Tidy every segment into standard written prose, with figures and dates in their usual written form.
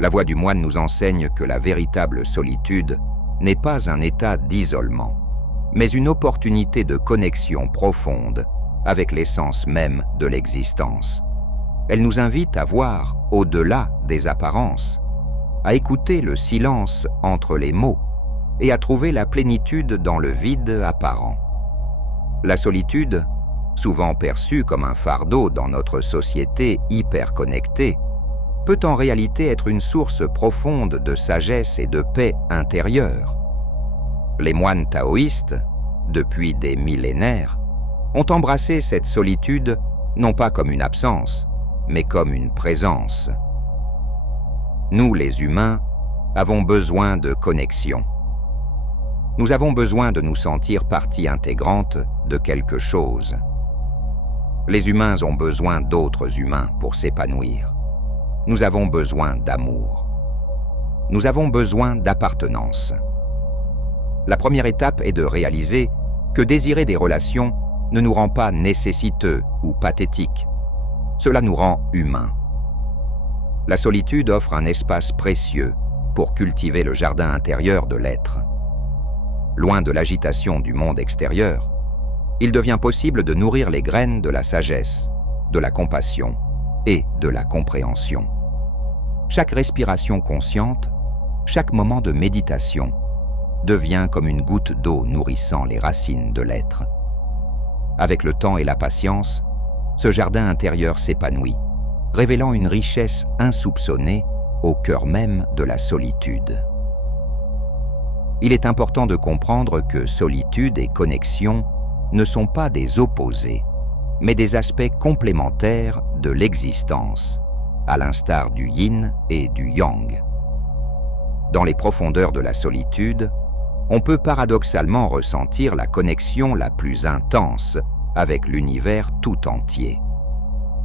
La voie du moine nous enseigne que la véritable solitude n'est pas un état d'isolement, mais une opportunité de connexion profonde avec l'essence même de l'existence. Elle nous invite à voir au-delà des apparences, à écouter le silence entre les mots et à trouver la plénitude dans le vide apparent. La solitude, souvent perçue comme un fardeau dans notre société hyper connectée, peut en réalité être une source profonde de sagesse et de paix intérieure. Les moines taoïstes, depuis des millénaires, ont embrassé cette solitude non pas comme une absence, mais comme une présence. Nous, les humains, avons besoin de connexion. Nous avons besoin de nous sentir partie intégrante de quelque chose. Les humains ont besoin d'autres humains pour s'épanouir. Nous avons besoin d'amour. Nous avons besoin d'appartenance. La première étape est de réaliser que désirer des relations ne nous rend pas nécessiteux ou pathétiques. Cela nous rend humains. La solitude offre un espace précieux pour cultiver le jardin intérieur de l'être. Loin de l'agitation du monde extérieur, il devient possible de nourrir les graines de la sagesse, de la compassion et de la compréhension. Chaque respiration consciente, chaque moment de méditation devient comme une goutte d'eau nourrissant les racines de l'être. Avec le temps et la patience, ce jardin intérieur s'épanouit, révélant une richesse insoupçonnée au cœur même de la solitude. Il est important de comprendre que solitude et connexion ne sont pas des opposés, mais des aspects complémentaires de l'existence, à l'instar du yin et du yang. Dans les profondeurs de la solitude, on peut paradoxalement ressentir la connexion la plus intense avec l'univers tout entier.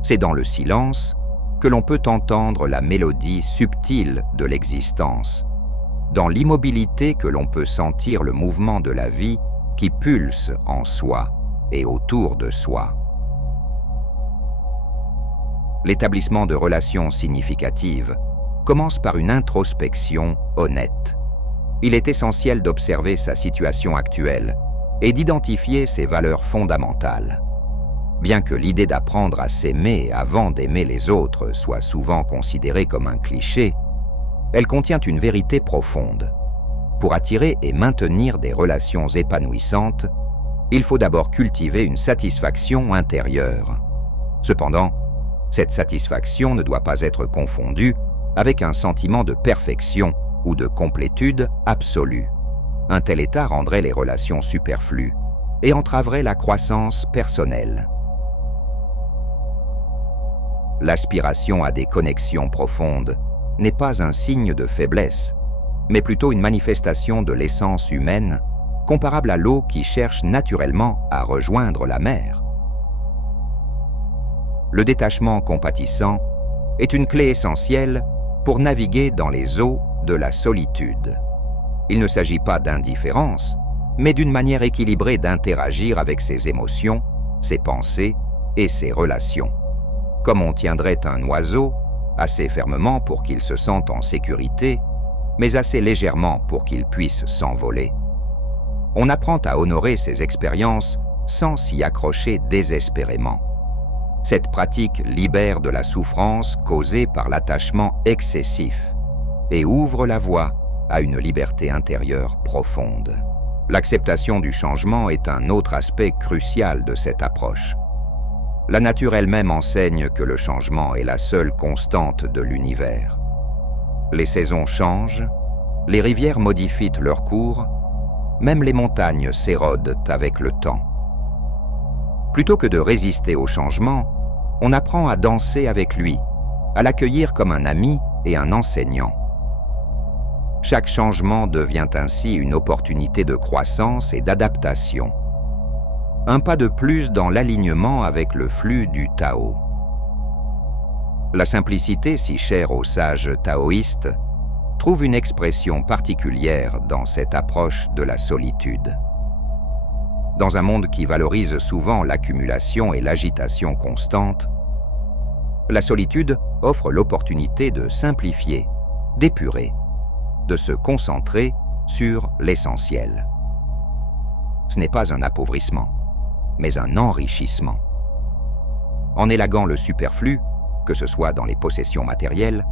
C'est dans le silence que l'on peut entendre la mélodie subtile de l'existence, dans l'immobilité que l'on peut sentir le mouvement de la vie qui pulse en soi et autour de soi. L'établissement de relations significatives commence par une introspection honnête. Il est essentiel d'observer sa situation actuelle et d'identifier ses valeurs fondamentales. Bien que l'idée d'apprendre à s'aimer avant d'aimer les autres soit souvent considérée comme un cliché, elle contient une vérité profonde. Pour attirer et maintenir des relations épanouissantes, il faut d'abord cultiver une satisfaction intérieure. Cependant, cette satisfaction ne doit pas être confondue avec un sentiment de perfection ou de complétude absolue. Un tel état rendrait les relations superflues et entraverait la croissance personnelle. L'aspiration à des connexions profondes n'est pas un signe de faiblesse, mais plutôt une manifestation de l'essence humaine, comparable à l'eau qui cherche naturellement à rejoindre la mer. Le détachement compatissant est une clé essentielle pour naviguer dans les eaux de la solitude. Il ne s'agit pas d'indifférence, mais d'une manière équilibrée d'interagir avec ses émotions, ses pensées et ses relations. Comme on tiendrait un oiseau, assez fermement pour qu'il se sente en sécurité, mais assez légèrement pour qu'il puisse s'envoler. On apprend à honorer ses expériences sans s'y accrocher désespérément. Cette pratique libère de la souffrance causée par l'attachement excessif et ouvre la voie à une liberté intérieure profonde. L'acceptation du changement est un autre aspect crucial de cette approche. La nature elle-même enseigne que le changement est la seule constante de l'univers. Les saisons changent, les rivières modifient leur cours, même les montagnes s'érodent avec le temps. Plutôt que de résister au changement, on apprend à danser avec lui, à l'accueillir comme un ami et un enseignant. Chaque changement devient ainsi une opportunité de croissance et d'adaptation. Un pas de plus dans l'alignement avec le flux du Tao. La simplicité si chère aux sages taoïstes trouve une expression particulière dans cette approche de la solitude. Dans un monde qui valorise souvent l'accumulation et l'agitation constante, la solitude offre l'opportunité de simplifier d'épurer, de se concentrer sur l'essentiel. Ce n'est pas un appauvrissement, mais un enrichissement. En élaguant le superflu, que ce soit dans les possessions matérielles,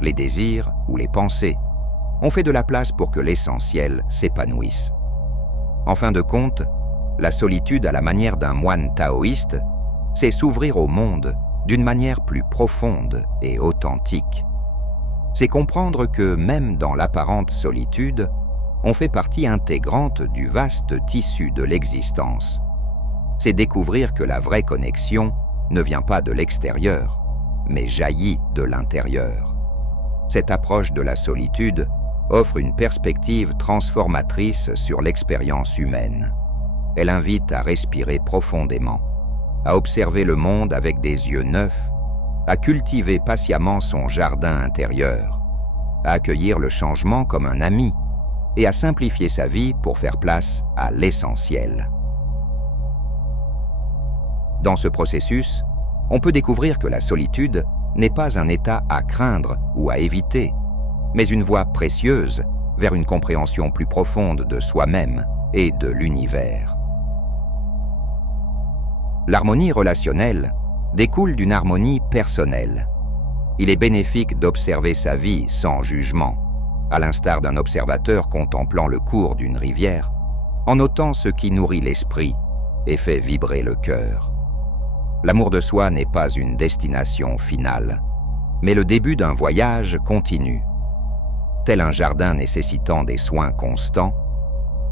les désirs ou les pensées, on fait de la place pour que l'essentiel s'épanouisse. En fin de compte, la solitude à la manière d'un moine taoïste, c'est s'ouvrir au monde d'une manière plus profonde et authentique. C'est comprendre que même dans l'apparente solitude, on fait partie intégrante du vaste tissu de l'existence. C'est découvrir que la vraie connexion ne vient pas de l'extérieur, mais jaillit de l'intérieur. Cette approche de la solitude offre une perspective transformatrice sur l'expérience humaine. Elle invite à respirer profondément, à observer le monde avec des yeux neufs, à cultiver patiemment son jardin intérieur, à accueillir le changement comme un ami et à simplifier sa vie pour faire place à l'essentiel. Dans ce processus, on peut découvrir que la solitude n'est pas un état à craindre ou à éviter, mais une voie précieuse vers une compréhension plus profonde de soi-même et de l'univers. L'harmonie relationnelle découle d'une harmonie personnelle. Il est bénéfique d'observer sa vie sans jugement, à l'instar d'un observateur contemplant le cours d'une rivière, en notant ce qui nourrit l'esprit et fait vibrer le cœur. L'amour de soi n'est pas une destination finale, mais le début d'un voyage continu. Tel un jardin nécessitant des soins constants,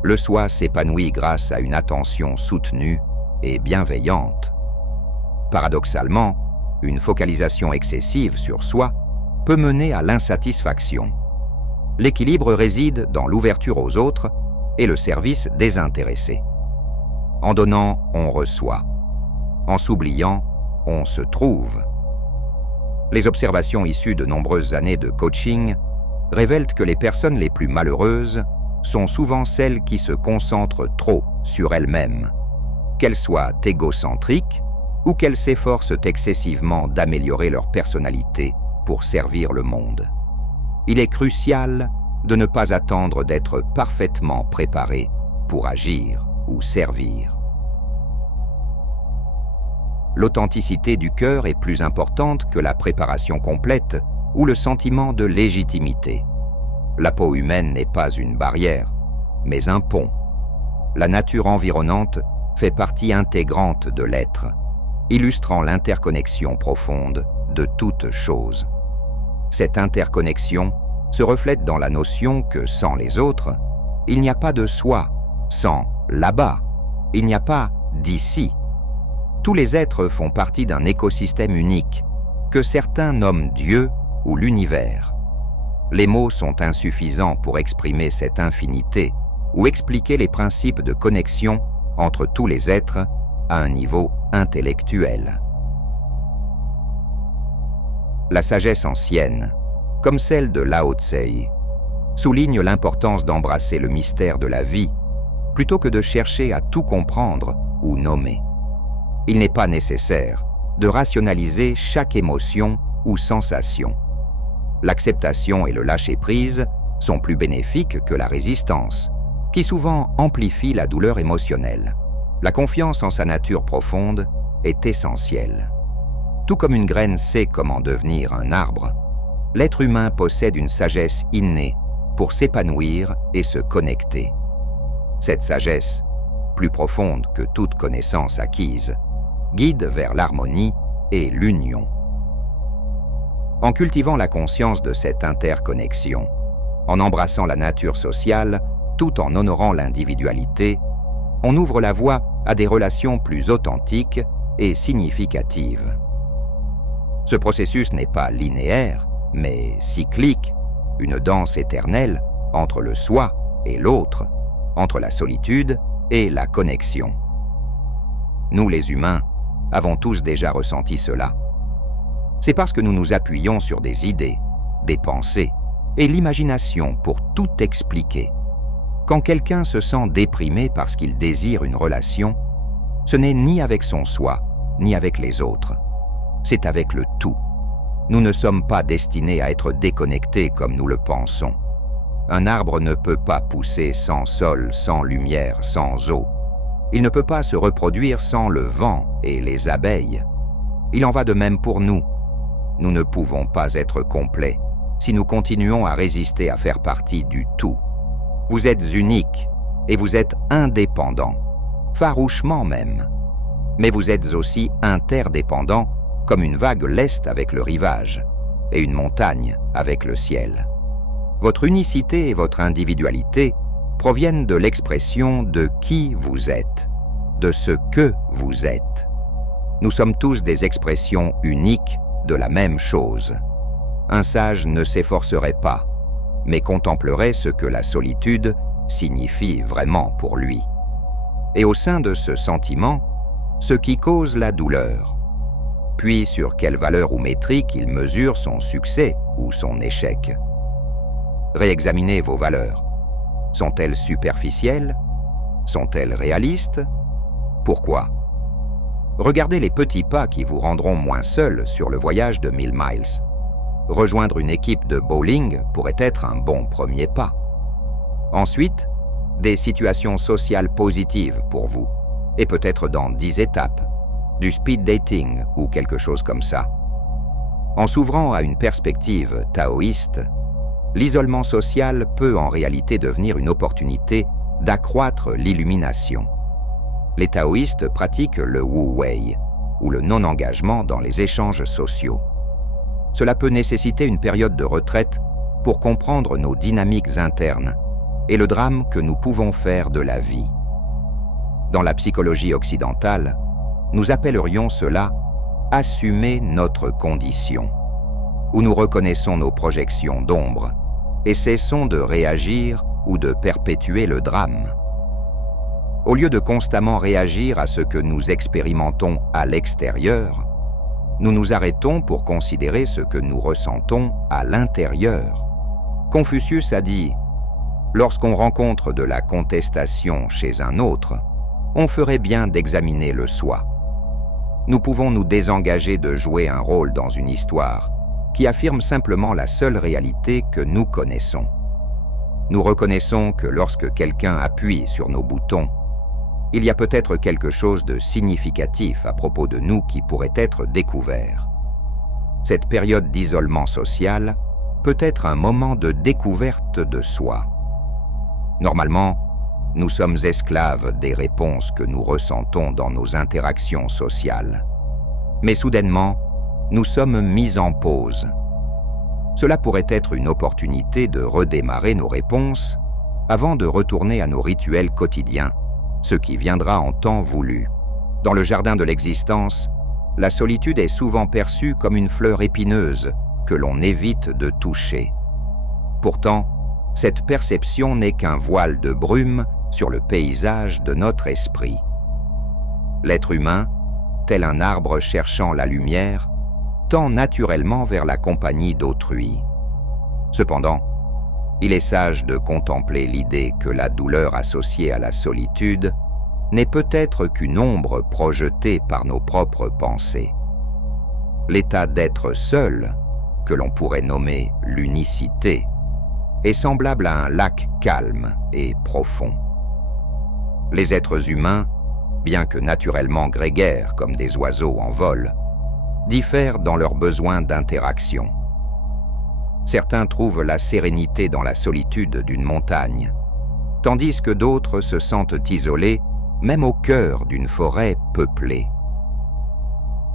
le soi s'épanouit grâce à une attention soutenue et bienveillante. Paradoxalement, une focalisation excessive sur soi peut mener à l'insatisfaction. L'équilibre réside dans l'ouverture aux autres et le service désintéressé. En donnant, on reçoit. En s'oubliant, on se trouve. Les observations issues de nombreuses années de coaching révèlent que les personnes les plus malheureuses sont souvent celles qui se concentrent trop sur elles-mêmes, qu'elles soient égocentriques ou qu'elles s'efforcent excessivement d'améliorer leur personnalité pour servir le monde. Il est crucial de ne pas attendre d'être parfaitement préparé pour agir ou servir. L'authenticité du cœur est plus importante que la préparation complète ou le sentiment de légitimité. La peau humaine n'est pas une barrière, mais un pont. La nature environnante fait partie intégrante de l'être, illustrant l'interconnexion profonde de toute chose. Cette interconnexion se reflète dans la notion que sans les autres, il n'y a pas de soi, sans là-bas, il n'y a pas d'ici. Tous les êtres font partie d'un écosystème unique, que certains nomment Dieu ou l'univers. Les mots sont insuffisants pour exprimer cette infinité ou expliquer les principes de connexion entre tous les êtres à un niveau intellectuel. La sagesse ancienne, comme celle de Lao Tse, souligne l'importance d'embrasser le mystère de la vie plutôt que de chercher à tout comprendre ou nommer. Il n'est pas nécessaire de rationaliser chaque émotion ou sensation. L'acceptation et le lâcher-prise sont plus bénéfiques que la résistance, qui souvent amplifie la douleur émotionnelle. La confiance en sa nature profonde est essentielle. Tout comme une graine sait comment devenir un arbre, l'être humain possède une sagesse innée pour s'épanouir et se connecter. Cette sagesse, plus profonde que toute connaissance acquise, guide vers l'harmonie et l'union. En cultivant la conscience de cette interconnexion, en embrassant la nature sociale tout en honorant l'individualité, on ouvre la voie à des relations plus authentiques et significatives. Ce processus n'est pas linéaire, mais cyclique, une danse éternelle entre le soi et l'autre, entre la solitude et la connexion. Nous, les humains, avons tous déjà ressenti cela. C'est parce que nous nous appuyons sur des idées, des pensées et l'imagination pour tout expliquer. Quand quelqu'un se sent déprimé parce qu'il désire une relation, ce n'est ni avec son soi, ni avec les autres. C'est avec le tout. Nous ne sommes pas destinés à être déconnectés comme nous le pensons. Un arbre ne peut pas pousser sans sol, sans lumière, sans eau. Il ne peut pas se reproduire sans le vent et les abeilles. Il en va de même pour nous. Nous ne pouvons pas être complets si nous continuons à résister à faire partie du tout. Vous êtes unique et vous êtes indépendant, farouchement même. Mais vous êtes aussi interdépendant, comme une vague l'est avec le rivage et une montagne avec le ciel. Votre unicité et votre individualité proviennent de l'expression de qui vous êtes, de ce que vous êtes. Nous sommes tous des expressions uniques de la même chose. Un sage ne s'efforcerait pas, mais contemplerait ce que la solitude signifie vraiment pour lui. Et au sein de ce sentiment, ce qui cause la douleur. Puis sur quelle valeur ou métrique il mesure son succès ou son échec. Réexaminez vos valeurs. Sont-elles superficielles? Sont-elles réalistes? Pourquoi? Regardez les petits pas qui vous rendront moins seul sur le voyage de 1000 miles. Rejoindre une équipe de bowling pourrait être un bon premier pas. Ensuite, des situations sociales positives pour vous, et peut-être dans 10 étapes, du speed dating ou quelque chose comme ça. En s'ouvrant à une perspective taoïste, l'isolement social peut en réalité devenir une opportunité d'accroître l'illumination. Les taoïstes pratiquent le Wu Wei, ou le non-engagement dans les échanges sociaux. Cela peut nécessiter une période de retraite pour comprendre nos dynamiques internes et le drame que nous pouvons faire de la vie. Dans la psychologie occidentale, nous appellerions cela « assumer notre condition », où nous reconnaissons nos projections d'ombre et cessons de réagir ou de perpétuer le drame. Au lieu de constamment réagir à ce que nous expérimentons à l'extérieur, nous nous arrêtons pour considérer ce que nous ressentons à l'intérieur. Confucius a dit « Lorsqu'on rencontre de la contestation chez un autre, on ferait bien d'examiner le soi. » Nous pouvons nous désengager de jouer un rôle dans une histoire qui affirme simplement la seule réalité que nous connaissons. Nous reconnaissons que lorsque quelqu'un appuie sur nos boutons, il y a peut-être quelque chose de significatif à propos de nous qui pourrait être découvert. Cette période d'isolement social peut être un moment de découverte de soi. Normalement, nous sommes esclaves des réponses que nous ressentons dans nos interactions sociales. Mais soudainement, nous sommes mis en pause. Cela pourrait être une opportunité de redémarrer nos réponses avant de retourner à nos rituels quotidiens, ce qui viendra en temps voulu. Dans le jardin de l'existence, la solitude est souvent perçue comme une fleur épineuse que l'on évite de toucher. Pourtant, cette perception n'est qu'un voile de brume sur le paysage de notre esprit. L'être humain, tel un arbre cherchant la lumière, tend naturellement vers la compagnie d'autrui. Cependant, il est sage de contempler l'idée que la douleur associée à la solitude n'est peut-être qu'une ombre projetée par nos propres pensées. L'état d'être seul, que l'on pourrait nommer l'unicité, est semblable à un lac calme et profond. Les êtres humains, bien que naturellement grégaires comme des oiseaux en vol, diffèrent dans leurs besoins d'interaction. Certains trouvent la sérénité dans la solitude d'une montagne, tandis que d'autres se sentent isolés même au cœur d'une forêt peuplée.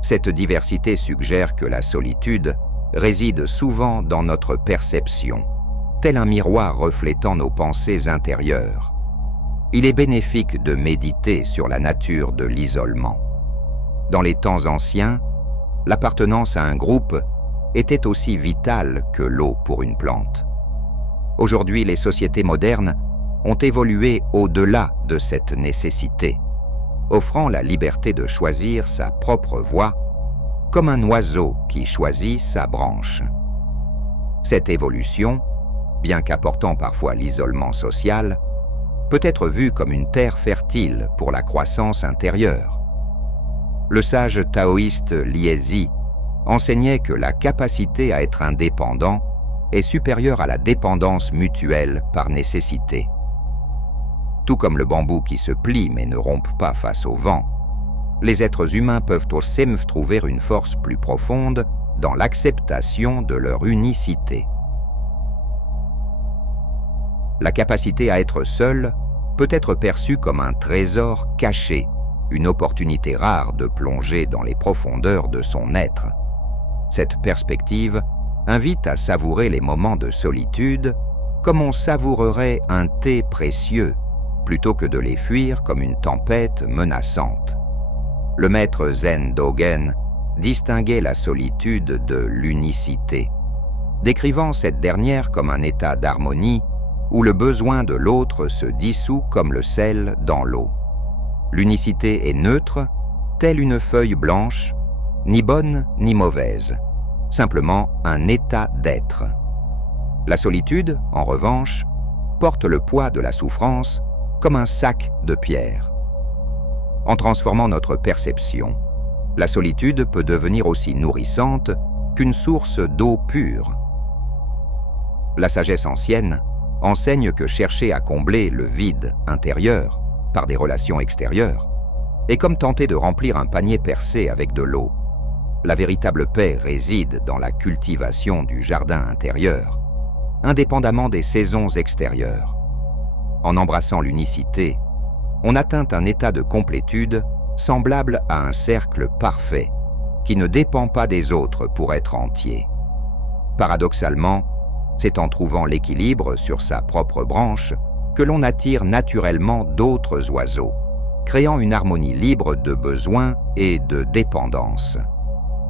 Cette diversité suggère que la solitude réside souvent dans notre perception, tel un miroir reflétant nos pensées intérieures. Il est bénéfique de méditer sur la nature de l'isolement. Dans les temps anciens, l'appartenance à un groupe était aussi vitale que l'eau pour une plante. Aujourd'hui, les sociétés modernes ont évolué au-delà de cette nécessité, offrant la liberté de choisir sa propre voie, comme un oiseau qui choisit sa branche. Cette évolution, bien qu'apportant parfois l'isolement social, peut être vue comme une terre fertile pour la croissance intérieure. Le sage taoïste Liezi enseignait que la capacité à être indépendant est supérieure à la dépendance mutuelle par nécessité. Tout comme le bambou qui se plie mais ne rompt pas face au vent, les êtres humains peuvent aussi trouver une force plus profonde dans l'acceptation de leur unicité. La capacité à être seul peut être perçue comme un trésor caché, une opportunité rare de plonger dans les profondeurs de son être. Cette perspective invite à savourer les moments de solitude comme on savourerait un thé précieux, plutôt que de les fuir comme une tempête menaçante. Le maître Zen Dogen distinguait la solitude de l'unicité, décrivant cette dernière comme un état d'harmonie où le besoin de l'autre se dissout comme le sel dans l'eau. L'unicité est neutre, telle une feuille blanche, ni bonne ni mauvaise, simplement un état d'être. La solitude, en revanche, porte le poids de la souffrance comme un sac de pierre. En transformant notre perception, la solitude peut devenir aussi nourrissante qu'une source d'eau pure. La sagesse ancienne enseigne que chercher à combler le vide intérieur par des relations extérieures est comme tenter de remplir un panier percé avec de l'eau. La véritable paix réside dans la cultivation du jardin intérieur, indépendamment des saisons extérieures. En embrassant l'unicité, on atteint un état de complétude semblable à un cercle parfait qui ne dépend pas des autres pour être entier. Paradoxalement, c'est en trouvant l'équilibre sur sa propre branche que l'on attire naturellement d'autres oiseaux, créant une harmonie libre de besoins et de dépendance.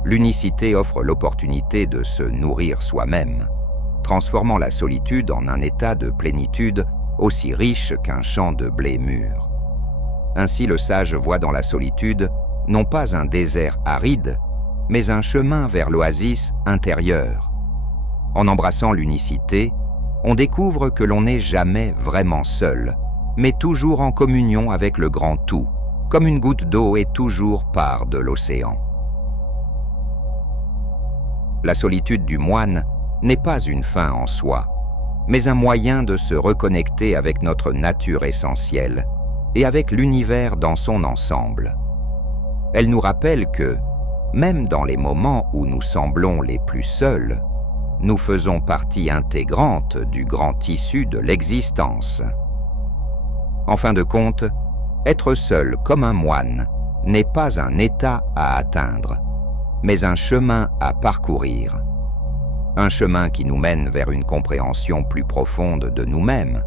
L'unicité offre l'opportunité de se nourrir soi-même, transformant la solitude en un état de plénitude aussi riche qu'un champ de blé mûr. Ainsi le sage voit dans la solitude non pas un désert aride, mais un chemin vers l'oasis intérieure. En embrassant l'unicité, on découvre que l'on n'est jamais vraiment seul, mais toujours en communion avec le grand tout, comme une goutte d'eau est toujours part de l'océan. La solitude du moine n'est pas une fin en soi, mais un moyen de se reconnecter avec notre nature essentielle et avec l'univers dans son ensemble. Elle nous rappelle que, même dans les moments où nous semblons les plus seuls, nous faisons partie intégrante du grand tissu de l'existence. En fin de compte, être seul comme un moine n'est pas un état à atteindre, mais un chemin à parcourir. Un chemin qui nous mène vers une compréhension plus profonde de nous-mêmes,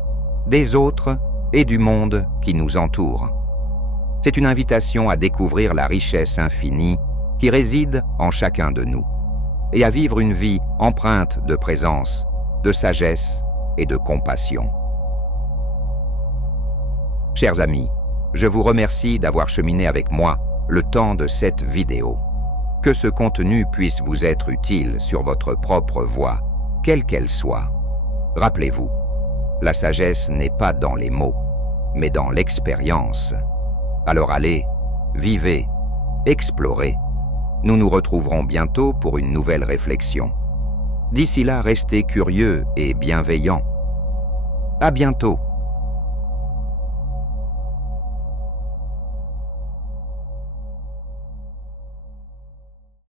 des autres et du monde qui nous entoure. C'est une invitation à découvrir la richesse infinie qui réside en chacun de nous, et à vivre une vie empreinte de présence, de sagesse et de compassion. Chers amis, je vous remercie d'avoir cheminé avec moi le temps de cette vidéo. Que ce contenu puisse vous être utile sur votre propre voie, quelle qu'elle soit. Rappelez-vous, la sagesse n'est pas dans les mots, mais dans l'expérience. Alors allez, vivez, explorez. Nous nous retrouverons bientôt pour une nouvelle réflexion. D'ici là, restez curieux et bienveillants. À bientôt.